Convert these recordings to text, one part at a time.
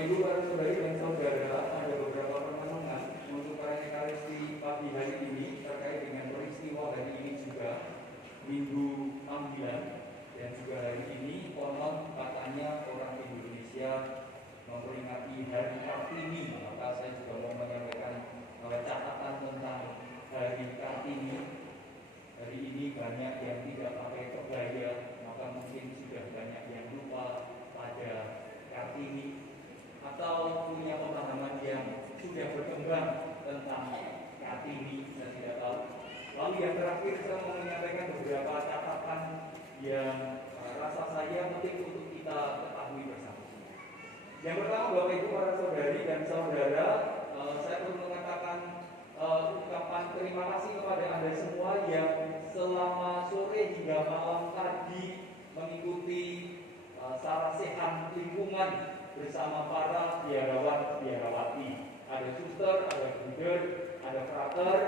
Ibu, para saudari dan saudara, ada beberapa permohonan untuk Eucharistia pagi hari ini terkait dengan peristiwa hari ini juga Minggu panggilan, dan juga hari ini konon katanya orang Indonesia memperingati Hari Kartini. Maka saya juga mau menyampaikan catatan tentang Hari Kartini. Hari ini banyak yang tidak pakai kebaya, maka mungkin sudah banyak yang lupa pada Kartini atau punya pemahaman yang sudah berkembang tentang Kartini, saya tidak tahu. Lalu yang terakhir saya mau menyampaikan beberapa catatan yang rasa saya penting untuk kita ketahui bersama. Yang pertama, Bapak Ibu, para saudari dan saudara, saya perlu mengatakan ungkapan terima kasih kepada Anda semua yang selama sore hingga malam tadi mengikuti sarasehan lingkungan bersama para biarawan-biarawati. Ada suster, ada bruder, ada frater.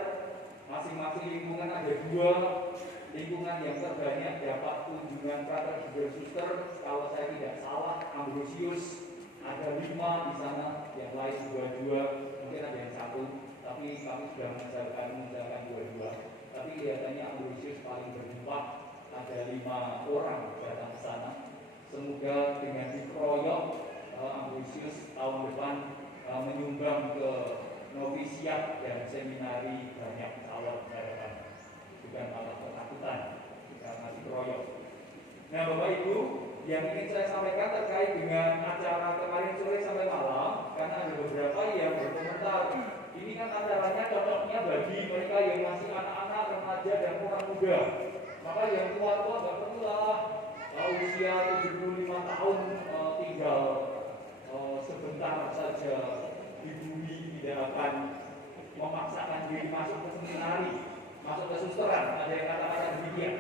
Masing-masing lingkungan ada 2 lingkungan yang terbanyak dapat kunjungan frater, bruder, suster. Kalau saya tidak salah, Ambrosius ada 5 di sana, yang lain 2, mungkin ada yang 1, tapi kami sudah mengucapkan 2. Tapi kelihatannya Ambrosius paling berdampak, ada 5 orang datang ke sana. Semoga dengan dikeroyok Ambrosius tahun depan menyumbang ke novisiat dan seminari banyak calon harapan, bukan malah ketakutan karena dikeroyok. Nah, Bapak Ibu, yang ingin saya sampaikan terkait dengan acara kemarin sore sampai malam, karena ada beberapa yang berkomentar, ini kan acaranya cocoknya bagi mereka yang masih anak-anak, remaja, dan orang muda. Maka yang tua-tua nggak perlulah usia 75 tahun tinggal sebentar saja di bumi, tidak akan memaksakan diri masuk ke seminari, masuk ke susteran. Ada yang kata-kata demikian.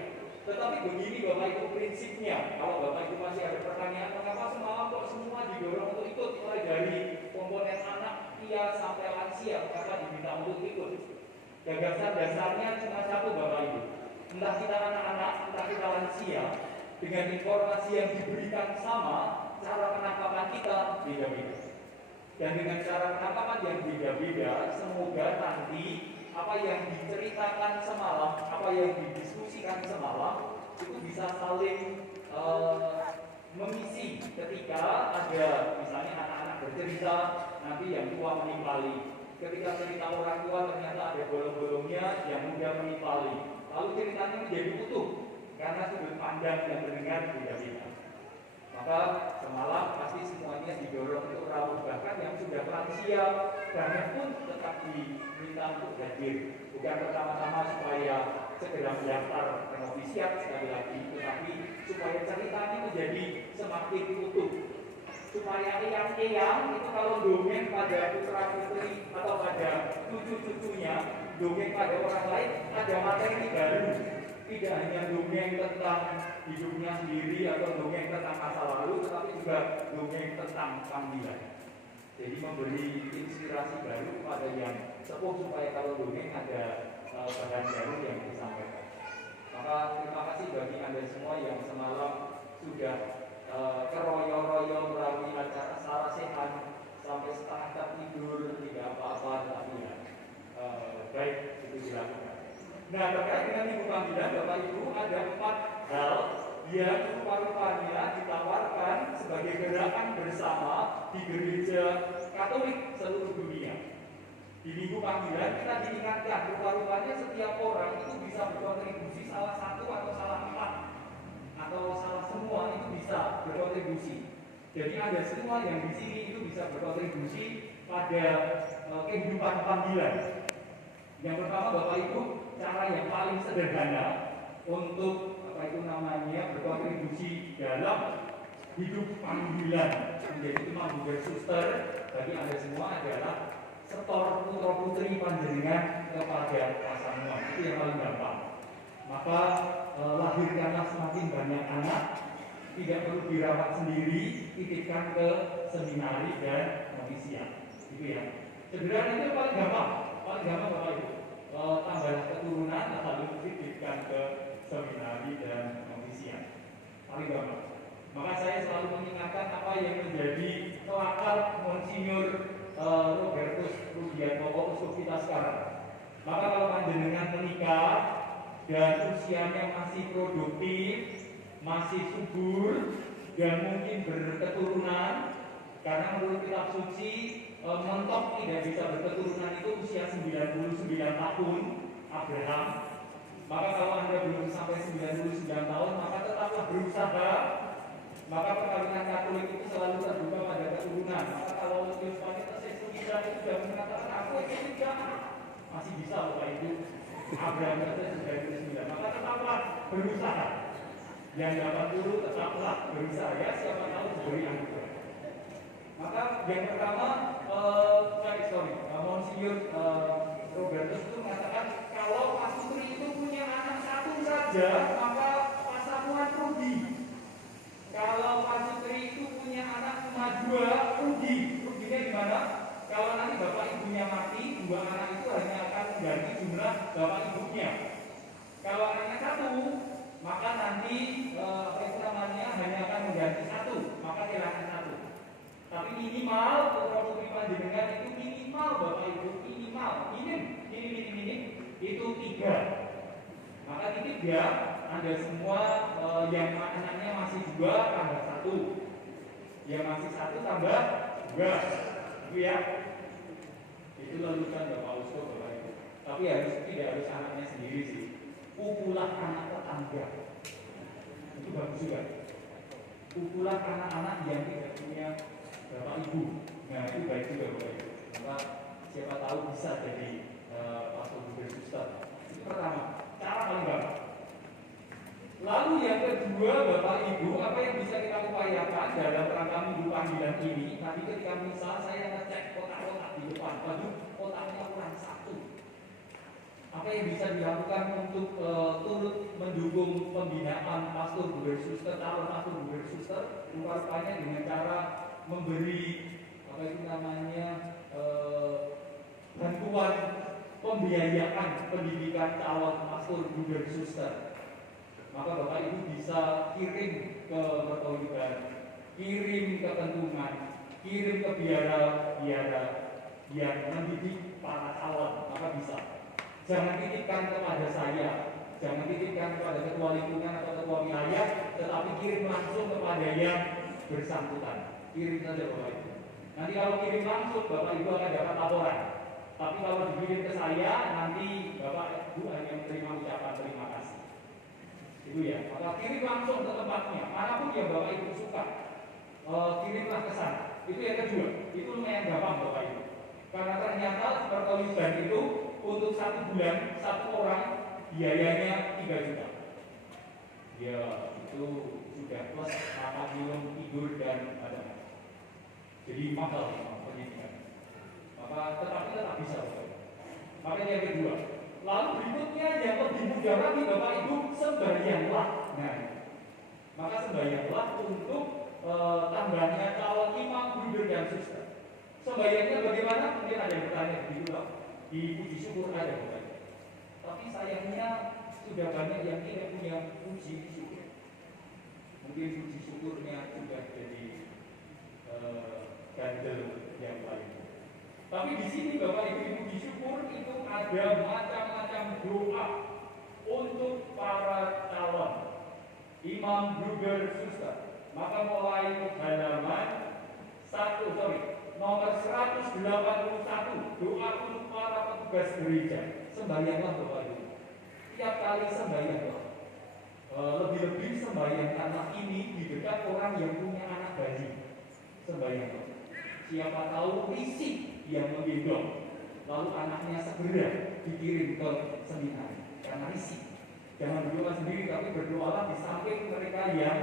Tetapi begini Bapak Ibu prinsipnya, kalau Bapak Ibu masih ada pertanyaan, mengapa semalam kok semua didorong untuk ikut, mulai dari komponen anak, pria sampai lansia, karena diminta untuk ikut. Gagasan dasarnya cuma satu Bapak Ibu, entah kita anak-anak, entah kita lansia, dengan informasi yang diberikan sama, cara penangkapan kita beda-beda. Dan dengan cara penangkapan yang beda-beda, semoga nanti apa yang diceritakan semalam, apa yang didiskusikan semalam, itu bisa saling mengisi ketika ada misalnya anak-anak bercerita, nanti yang tua menimpali. Ketika cerita orang tua ternyata ada bolong-bolongnya, yang muda menimpali. Lalu ceritanya menjadi utuh, karena sudut pandang yang mendengar beda-beda. Maka semalam pasti semuanya didorong untuk rawuh, bahkan yang sudah lansia banyak pun tetap diminta untuk hadir. Bukan pertama-tama supaya segera mendaftar ke novisiat sekali lagi, tetapi supaya ceritanya menjadi semakin utuh. Supaya eyang-eyang itu kalau dongeng pada putra-putri atau pada cucu-cucunya, dongeng pada orang lain, ada materi baru. Tidak hanya dongeng tentang hidupnya sendiri atau dongeng tentang masa lalu, tetapi juga dongeng tentang panggilan. Jadi memberi inspirasi baru kepada yang sepuh supaya kalau dongeng ada bahan baru yang disampaikan. Maka terima kasih bagi Anda semua yang semalam sudah keroyo-royo melalui acara sarasehan sampai setengah tidur, tidak apa-apa, tapi ya baik itu dilakukan. Nah, terkait dengan Minggu Panggilan, Bapak Ibu, ada 4 hal yang rupa-rupanya ditawarkan sebagai gerakan bersama di gereja Katolik seluruh dunia. Di Minggu Panggilan kita diingatkan rupa-rupanya setiap orang itu bisa berkontribusi salah satu atau salah 4 atau salah semua itu bisa berkontribusi. Jadi ada semua yang di sini itu bisa berkontribusi pada kehidupan panggilan. Yang pertama Bapak Ibu, cara yang paling sederhana untuk berkontribusi dalam hidup panggilan menjadi imam budak suster bagi Anda semua adalah setor putra putri panjenengan kepada pasangan. Itu yang paling gampang. Maka lahirkanlah semakin banyak anak, tidak perlu dirawat sendiri, titipkan ke seminari dan novisiat. Itu ya. Sederhana itu paling gampang Bapak Ibu. Tambah keturunan lalu titipkan ke seminari dan novisiat. Paling gampang. Maka saya selalu mengingatkan apa yang menjadi kelakar Monsinyur Robertus Rudianto, uskup kita sekarang. Maka kalau panjenengan menikah dan usianya masih produktif, masih subur, dan mungkin berketurunan, karena menurut kitab suci mentok tidak bisa berketurunan itu usia 99 tahun Abraham. Maka kalau Anda belum sampai 99 tahun, maka tetaplah berusaha. Maka perkawinan Katolik itu selalu terbuka pada keturunan. Maka kalau Yohanes Yesus itu sudah mengatakan aku itu tidak, masih bisa Bapak Ibu. Abraham saja sudah 99. Maka tetaplah berusaha. Yang 80 tetaplah berusaha, ya, siapa tahu diberi anugerah. Maka yang pertama, Monsinyur Robertus itu mengatakan kalau pasutri itu punya anak satu saja, maka pasangan rugi. Kalau pasutri itu punya anak cuma 2, rugi. Ruginya gimana? Kalau nanti bapak ibunya mati, 2 anak itu hanya akan mengganti jumlah bapak ibunya. Kalau anaknya 1, maka nanti hanya akan mengganti 1, maka kehilangan 1. Tapi minimal putra putri panjenengan itu minimal bapak ibu minim itu 3. Maka titip ya, Anda semua yang anaknya masih 2 tambah 1, yang masih 1 tambah 2, itu ya. Itu lelucon bapak uskup bapak ibu. Tapi tidak harus anaknya sendiri sih. Pukulah anak tetangga, itu bagus juga. Pukulah anak-anak yang tidak punya bapak ibu, nah itu baik juga bapak ibu. Maka siapa tahu bisa jadi pastor buber suster. Itu pertama, cara paling gampang. Lalu yang kedua bapak ibu, apa yang bisa kita upayakan dalam rangka minggu panggilan ini? Nanti ketika misal saya ngecek kotak-kotak di depan, waduh kotaknya kurang 1. Apa yang bisa dilakukan untuk turut mendukung pembinaan pastor buber suster, calon pastor buber suster? Rupanya dengan cara memberi bantuan pembiayaan pendidikan calon pastor buber suster. Maka bapak ibu bisa kirim ke Pertoyuban, kirim ke Kentungan, kirim ke biara-biara yang mendidik para calon, maka bisa. Jangan titipkan kepada saya, jangan titipkan kepada ketua lingkungan atau ketua wilayah, tetapi kirim langsung kepada yang bersangkutan. Kirim saja bapak ibu. Nanti kalau kirim langsung bapak ibu akan dapat laporan. Tapi kalau dikirim ke saya, nanti bapak ibu hanya menerima ucapan terima kasih. Itu ya. Maka kirim langsung ke tempatnya, manapun yang bapak ibu suka. Kirimlah ke sana. Itu yang kedua. Itu lumayan gampang bapak ibu. Karena ternyata Pertoyuban itu untuk 1 bulan 1 orang biayanya 3 juta. Ya itu sudah plus makan minum tidur dan macam-macam. Jadi mahal pendidikan. Maka tetap bisa bapak. Maka yang kedua. Lalu berikutnya yang lebih mudah lagi bapak ibu, sembahyanglah. Nah, maka sembahyanglah untuk tambahnya calon imam, buber dan suster. Sembahyangnya bagaimana? Mungkin ada yang bertanya begitu Pak. Di puji syukur ada Bapak. Tapi sayangnya sudah banyak yang tidak punya puji syukur. Mungkin puji syukurnya sudah jadi gandel yang lain. Tapi di sini Bapak Ibu puji syukur itu ada macam-macam doa untuk para calon imam, buber, suster. Maka mulai halaman nomor 181, doa untuk para petugas gereja. Sembahyanglah Bapak Ibu. Tiap kali sembahyanglah. Lebih-lebih sembahyang karena ini di dekat orang yang punya anak bayi. Sembahyanglah. Siapa tahu risih yang menggendong, lalu anaknya segera dikirim ke seminar karena risih. Jangan berdoa sendiri, tapi berdoalah di samping mereka yang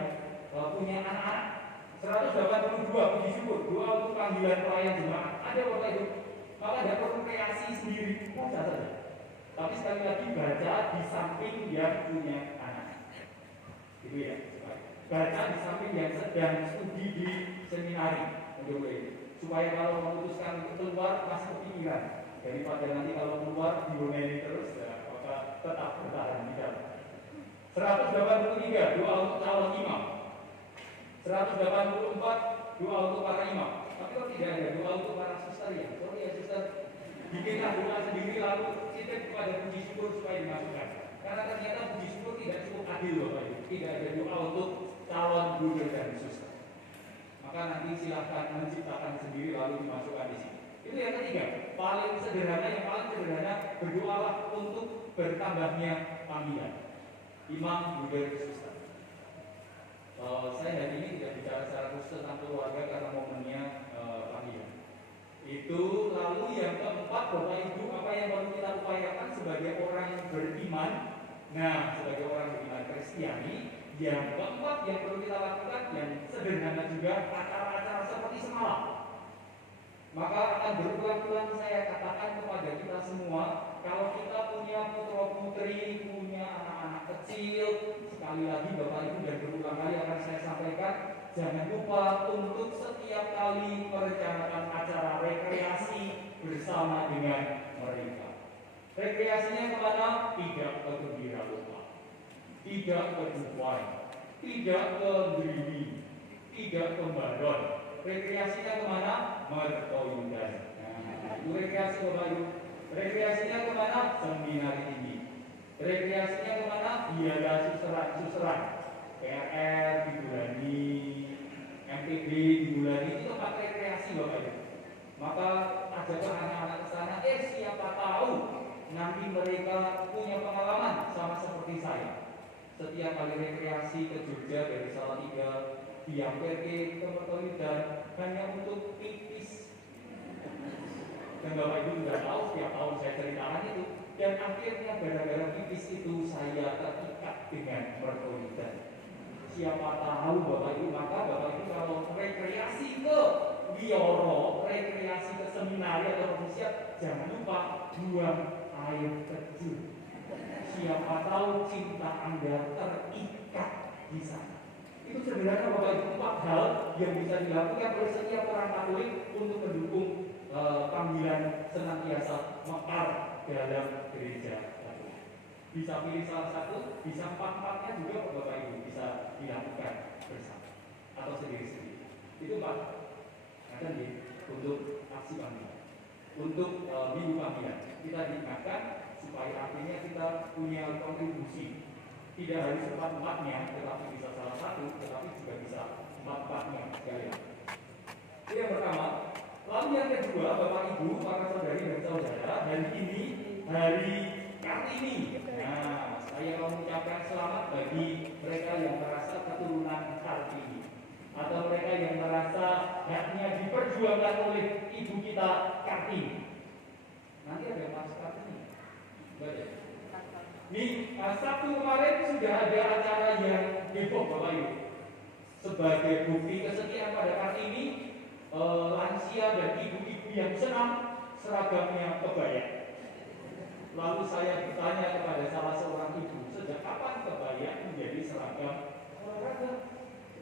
punya anak-anak. 182 puji syukur, doa untuk panggilan pelayan jemaat. Ada Bapak Ibu, maka ada perlu kreasi sendiri, baca saja. Tapi sekali lagi baca di samping yang punya anak. Itu ya, baca di samping yang sedang studi di seminari untuk ini. Supaya kalau memutuskan untuk keluar masih kepikiran. Daripada nanti kalau keluar diomelin terus, ya, maka tetap bertahan di dalam. 183 doa untuk calon imam. 184 184 doa untuk para imam. Tapi kok tidak ada doa untuk para suster ya? Sorry ya suster, bikinlah doa sendiri lalu titip kepada puji syukur supaya dimasukkan. Karena ternyata puji syukur tidak cukup adil Bapak Ibu. Tidak ada doa untuk calon guru dan suster. Maka nanti silahkan menciptakan sendiri lalu dimasukkan di sini. Itu yang ketiga, paling sederhana berdoalah untuk bertambahnya panggilan imam, guru, dan suster. Saya hari ini tidak bicara secara khusus tentang keluarga karena momennya panggilan. Itu lalu yang keempat, Bapak Ibu, apa yang perlu kita upayakan sebagai orang yang beriman? Nah, sebagai orang beriman Kristiani, yang keempat yang perlu kita lakukan yang sederhana juga, acara-acara seperti semalam. Maka akan berulang-ulang saya katakan kepada kita semua, kalau kita punya putra-putri, punya anak-anak kecil, sekali lagi Bapak Ibu dan berulang kali akan saya sampaikan, jangan lupa untuk setiap kali merencanakan acara rekreasi bersama dengan mereka. Rekreasinya kemana? Tidak ke Gembira Kota, tidak ke Dubai, tidak ke Driwi, tidak ke Baron. Rekreasinya kemana? Mertoyudan. Nah, itu rekreasi Bapak Ibu. Rekreasinya kemana? Seminar tinggi. Rekreasinya kemana? Biara suseran. PRR digulani, MTB digulani, itu tempat rekreasi Bapak Ibu. Maka ajaklah anak-anak ke sana. Siapa tahu nanti mereka punya pengalaman sama seperti saya. Setiap kali rekreasi ke Jogja dari Salatiga, via pergi ke Mertoyudan hanya untuk pipis. Dan Bapak Ibu sudah tahu setiap tahun saya ceritakan itu. Dan akhirnya gara-gara pipis itu saya terikat dengan Mertoyudan. Siapa tahu Bapak Ibu, maka Bapak Ibu kalau rekreasi ke Wioro, rekreasi ke seminari atau rusia, jangan lupa buang air kecil. Siapa tahu cinta Anda terikat di sana. Itu sederhana Bapak Ibu, 4 hal yang bisa dilakukan oleh setiap orang Katolik untuk mendukung panggilan senantiasa mekar dalam gereja Katolik. Bisa pilih salah satu, bisa 4-4-nya juga Bapak Ibu bisa dilakukan bersama atau sendiri-sendiri. Itu 4. Ada nih untuk aksi panggilan. Untuk minggu panggilan kita diingatkan supaya akhirnya kita punya kontribusi. Tidak harus 4-4-nya, tetapi bisa salah satu, tetapi juga bisa 4-4-nya sekalian. Itu yang pertama. Lalu yang kedua, Bapak Ibu, para saudari dan saudara, hari ini hari Kartini. Nah, saya mau mengucapkan selamat bagi mereka yang merasa keturunan Kartini, atau mereka yang merasa haknya diperjuangkan oleh ibu kita Kartini. Nanti ada yang masuk Kartini. Baik. Nih, Sabtu kemarin sudah ada acara yang heboh Bapak Ibu. Sebagai bukti kesetiaan pada Kartini, lansia dan ibu-ibu yang senang seragamnya kebaya. Lalu saya bertanya kepada salah seorang ibu, sejak kapan kebaya menjadi seragam olahraga?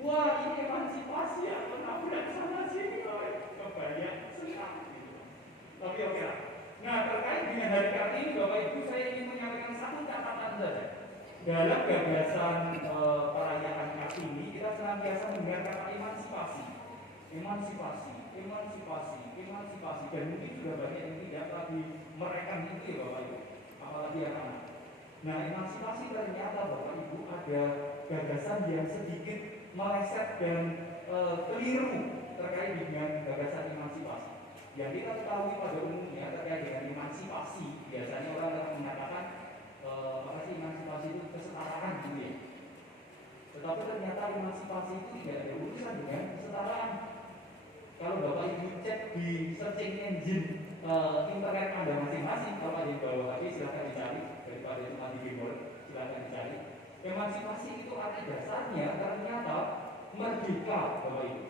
Wah, ini emansipasi ya, penampilan sana sini kebaya senang. Tapi oke lah. Nah, terkait dengan hari Kartini, Bapak Ibu, saya ingin menyampaikan satu catatan saja. Dalam gagasan perayaan Kartini, kita senantiasa mendengar kata emansipasi. Dan mungkin juga banyak yang tidak lagi merekam itu ya Bapak Ibu, apalagi anak-anak. Nah, emansipasi ternyata Bapak Ibu ada gagasan yang sedikit meleset dan keliru terkait dengan gagasan emansipasi. Yang kita ketahui pada umumnya terkait dengan emansipasi, biasanya orang akan mengatakan apa sih emansipasi itu kesetaraan gitu ya. Tetapi ternyata emansipasi itu tidak ada urusan dengan kesetaraan. Kalau Bapak Ibu cek di searching engine internet Anda masing-masing, kalau ada yang bawa HP silahkan dicari, daripada itu mati gamer, silahkan dicari. Emansipasi itu arti dasarnya ternyata merdeka Bapak Ibu.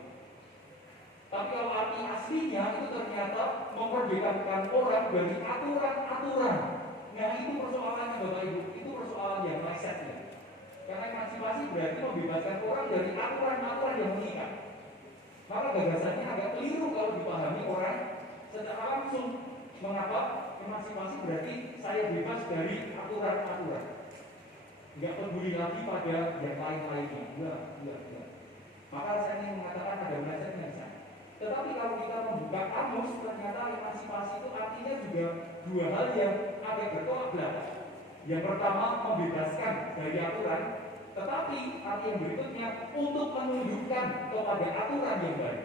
Tapi kalau arti aslinya itu ternyata memerdekakan orang dari aturan-aturan. Nah, itu persoalannya Bapak Ibu, itu persoalan yang meleset ya. Karena emansipasi berarti membebaskan orang dari aturan-aturan yang mengikat. Maka gagasannya agak keliru kalau dipahami orang secara langsung. Mengapa? Emansipasi berarti saya bebas dari aturan-aturan. Nggak peduli lagi pada yang lain-lainnya. Enggak. Maka saya ingin mengatakan ada mindsetnya. Tetapi kalau kita membuka kamus, ternyata emansipasi itu artinya juga dua hal yang agak bertolak belakang. Yang pertama, membebaskan dari aturan, tetapi arti yang berikutnya untuk menundukkan kepada aturan yang baik.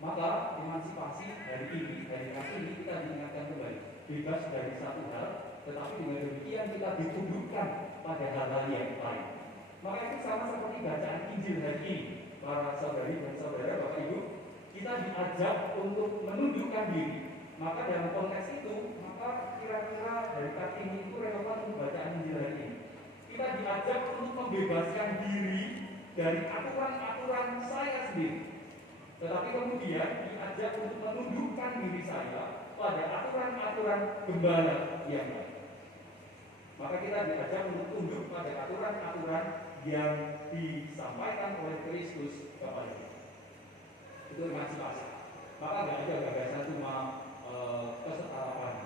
Maka emansipasi hari ini, dari kelas ini kita diingatkan kembali bebas dari satu hal, tetapi dengan demikian kita ditundukkan pada hal-hal yang lain. Maka itu sama seperti bacaan Injil hari ini, para saudari dan saudara, Bapak Ibu, kita diajak untuk menundukkan diri. Maka dalam konteks itu, maka kira-kira dari Kartini itu relevan untuk bacaan Injil hari ini. Kita diajak untuk membebaskan diri dari aturan-aturan saya sendiri. Tetapi kemudian diajak untuk menundukkan diri saya pada aturan-aturan gembala yang baik. Maka kita diajak untuk tunduk pada aturan-aturan yang disampaikan oleh Kristus kepada kita. Itu emansipasi. Maka tidak ada gagasan cuma kesetaraan,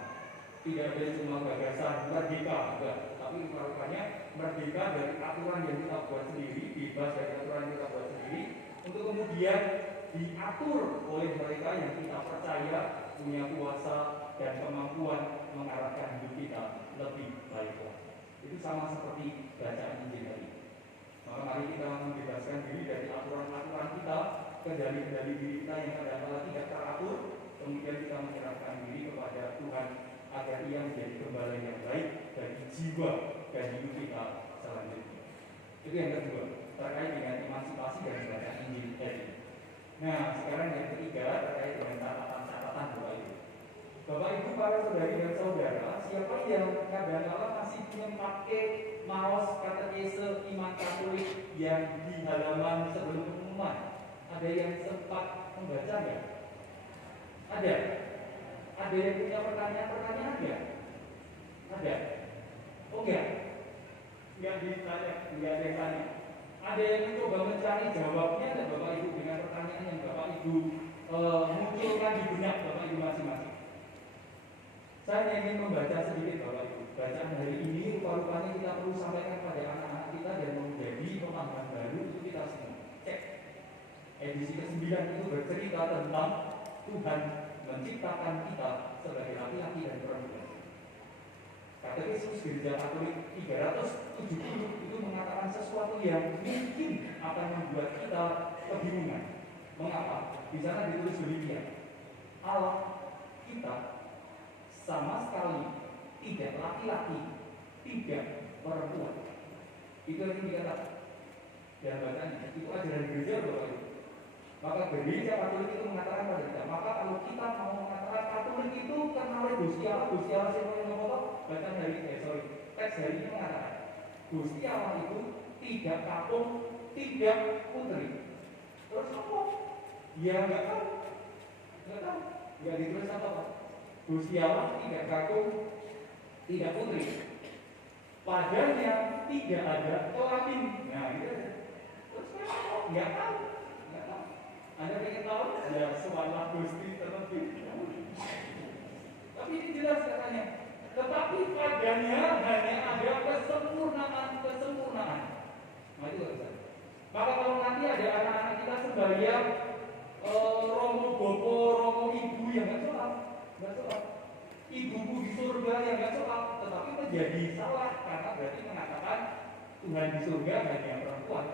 tidak ada cuma gagasan merdeka, enggak. Tapi rupanya merdeka dari aturan yang kita buat sendiri, bebas dari aturan yang kita buat sendiri, untuk kemudian diatur oleh mereka yang kita percaya punya kuasa dan kemampuan mengarahkan hidup kita lebih baik lagi. Itu sama seperti bacaan Injil tadi. Maka mari kita membebaskan diri dari aturan-aturan kita, kendali-kendali diri kita yang kadang-kadang tidak teratur, kemudian kita menyerahkan diri kepada Tuhan agar Ia menjadi gembala yang baik bagi jiwa dan hidup kita selanjutnya. Itu yang kedua, terkait dengan emansipasi dan bacaan Injil tadi. Nah, sekarang yang ketiga terkait dengan catatan-catatan Bapak Ibu. Bapak Ibu, para saudari dan saudara, siapa yang kadang-kadang masih belum pakai maos katekese iman Katolik yang di halaman sebelum pengumuman? Ada yang sempat membaca nggak? Ada? Ada yang punya pertanyaan-pertanyaan nggak? Ada? Oh enggak? Enggak ditanya, enggak ada yang tanya. Ada yang mencoba mencari jawabnya dan Bapak Ibu dengan pertanyaan yang Bapak Ibu munculkan di benak Bapak Ibu masing-masing. Saya ingin membaca sedikit Bapak Ibu. Bacaan hari ini rupa-rupanya kita perlu sampaikan pada anak-anak kita dan menjadi pemahaman baru untuk kita semua. Cek. Edisi ke-9 itu bercerita tentang Tuhan menciptakan kita sebagai laki-laki dan perempuan. Katekismus Gereja Katolik 370 itu mengatakan sesuatu yang mungkin akan membuat kita kebingungan. Mengapa? Di sana ditulis demikian. Allah kita sama sekali tidak laki-laki, tidak perempuan. Itu yang dikatakan. Dan bacanya itu ajaran gereja Bapak Ibu. Maka gereja Katolik itu mengatakan pada kita. Maka kalau kita mau mengatakan Katolik itu kenal Gusti Allah siapa yang ngomong? Bacaan dari teks hari ini mengatakan Gusti Allah itu tidak kakung, tidak putri. Terus apa? Ya nggak tahu, nggak ditulis apa-apa. Gusti Allah tidak kakung, tidak putri. Padanya tidak ada kelamin. Nah, itu. Terus kenapa? Nggak tahu. Anda ingin tahu? Ya, soalnya Gusti terlebih. Tapi ini jelas katanya. Tetapi padanya hanya ada kesempurnaan. Nah, itu kan. Maka kalau nanti ada anak-anak kita sembahyang Romo Bopo, Romo Ibu yang nggak sholat. Ibuku di surga yang nggak sholat, tetapi menjadi salah karena berarti mengatakan Tuhan di surga hanya perempuan.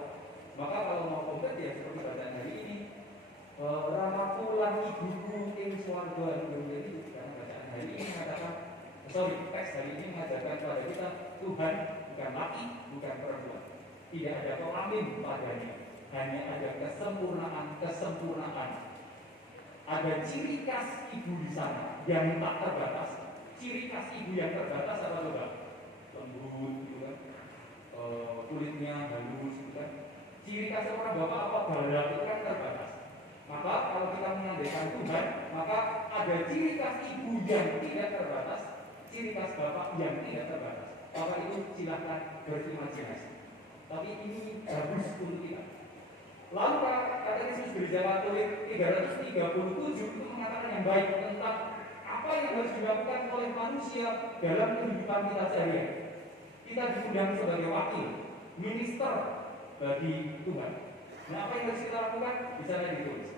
Maka kalau mau kompet ya seperti bacaan hari ini, Ramaku lan ibuku ing swarga. Jadi karena bacaan hari ini mengatakan, teks hari ini mengajarkan kepada kita Tuhan bukan laki, bukan perempuan. Tidak ada kelamin padanya, hanya ada kesempurnaan. Ada ciri khas ibu di sana yang tak terbatas. Ciri khas ibu yang terbatas apa coba? Lembut, gitu kan? Kulitnya halus, gitu kan? Ciri khas orang bapak apa? Barat, itu kan terbatas. Maka kalau kita mengandaikan Tuhan, maka ada ciri khas ibu yang tidak terbatas, ciri khas bapak yang tidak terbatas. Bapak itu silahkan berimajinasi. Tapi ini bagus untuk kita. Lalu Katekismus Gereja Katolik 337 itu mengatakan yang baik tentang apa yang harus dilakukan oleh manusia dalam kehidupan kita sehari-hari. Kita diundang sebagai wakil, minister bagi Tuhan. Nah, apa yang harus kita lakukan? Di sana ditulis,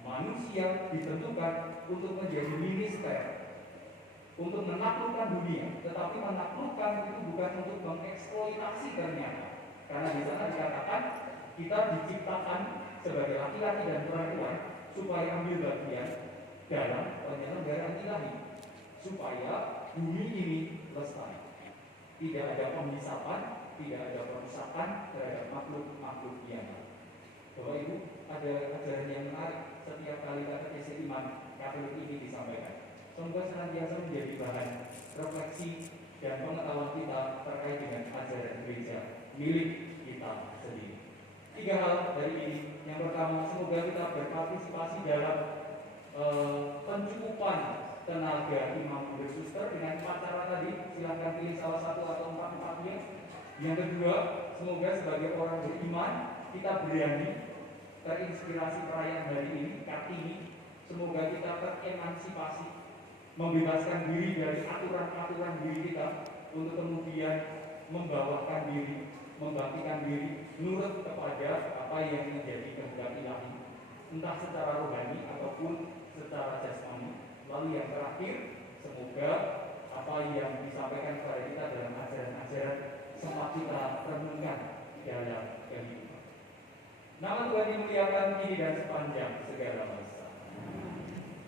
manusia ditentukan untuk menjadi minister, untuk menaklukkan dunia, tetapi menaklukkan itu bukan untuk mengeksploitasi ternyata. Karena di sana dikatakan kita diciptakan sebagai laki-laki dan perempuan supaya ambil bagian dalam penyelenggaraan ilahi, supaya bumi ini lestari. Tidak ada pemisahan, tidak ada perusakan terhadap makhluk-makhluk yang lain. Bapak Ibu, ada ajaran yang menarik setiap kali katekese iman Katolik ini disampaikan. Semoga senantiasa menjadi bahan refleksi dan pengetahuan kita terkait dengan ajaran gereja milik kita sendiri. 3 hal dari ini. Yang pertama, semoga kita berpartisipasi dalam pencukupan tenaga imam bersuster dengan 4 cara tadi. Silahkan pilih salah satu atau 4-4-nya. Yang kedua, semoga sebagai orang beriman kita berani terinspirasi perayaan hari ini, Kartini. Semoga kita teremansipasi, membebaskan diri dari aturan-aturan diri kita untuk kemudian membawakan diri, membangkitkan diri, nurut kepada apa yang menjadi kehendak ilahi, entah secara rohani ataupun secara jasmani. Lalu yang terakhir, semoga apa yang disampaikan kepada kita dalam ajaran-ajaran sempat kita renungkan dalam kehidupan. Nama Tuhan dimuliakan kini dan sepanjang segala masa.